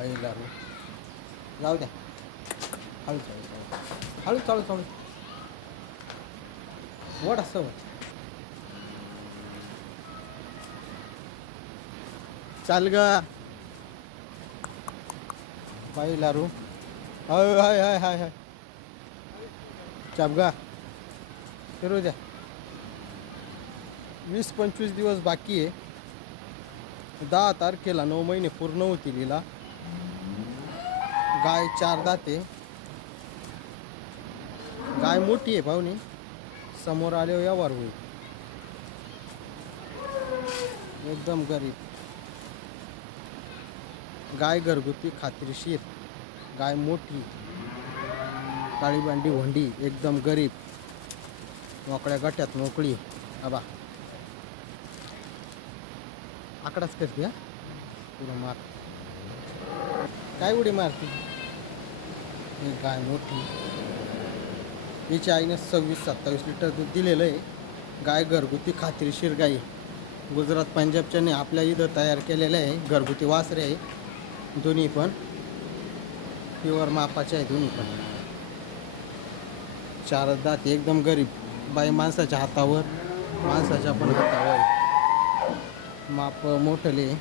पहिला रू जाऊ द्या. हळू चालू चालू. हळू चालू चालू. वड असं वड. चाल ग. पहिला रू हय हाय हाय हाय हाय. चापगा फिरू द्या. वीस पंचवीस दिवस बाकी आहे. दहा तारखेला नऊ महिने पूर्ण होतील हिला. गाय चार दाते. गाय मोठी आहे पाहुणे. समोर आले व्यवहार होईल. एकदम गरीब. गाय घरगुती खात्रीशीर. गाय मोठी. काळीबांडी होंडी एकदम गरीब. मोकळ्या गट्यात मोकळी. आबा. आकडाच करते हा? मार. काय उडी मारते? ही गाय मोठी. हिच्या आईने सव्वीस सत्तावीस लिटर दूध दिलेलं आहे. गाय घरगुती खात्रीशीर गाई गुजरात पंजाबच्याने आपल्या इथं तयार केलेलं आहे. घरगुती वासरे आहे. दोन्ही पण. प्युअर मापाचे आहे दोन्ही पण. चार दात एकदम गरीब. बाई माणसाच्या हातावर माणसाच्या पण हातावर आहे. माप मोठले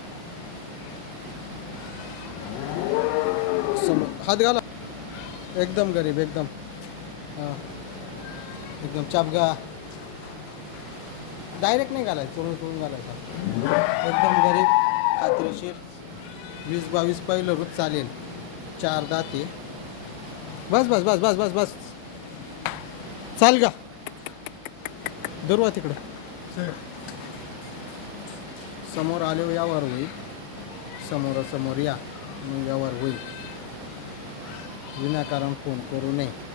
हात घाला. एकदम गरीब एकदम. हां. एकदम चापगा डायरेक्ट नाही घालायचं चोळून चोळून घालायचा. एकदम गरीब खात्रीशीर. वीस बावीस पहिलं रोज चालेल. चार दाते. बस बस बस बस बस बस. चाल का दरवा तिकडं समोर आले यावर होईल. समोरासमोर या मग यावर होईल. વિના કારણ ફોન કરું નહીં.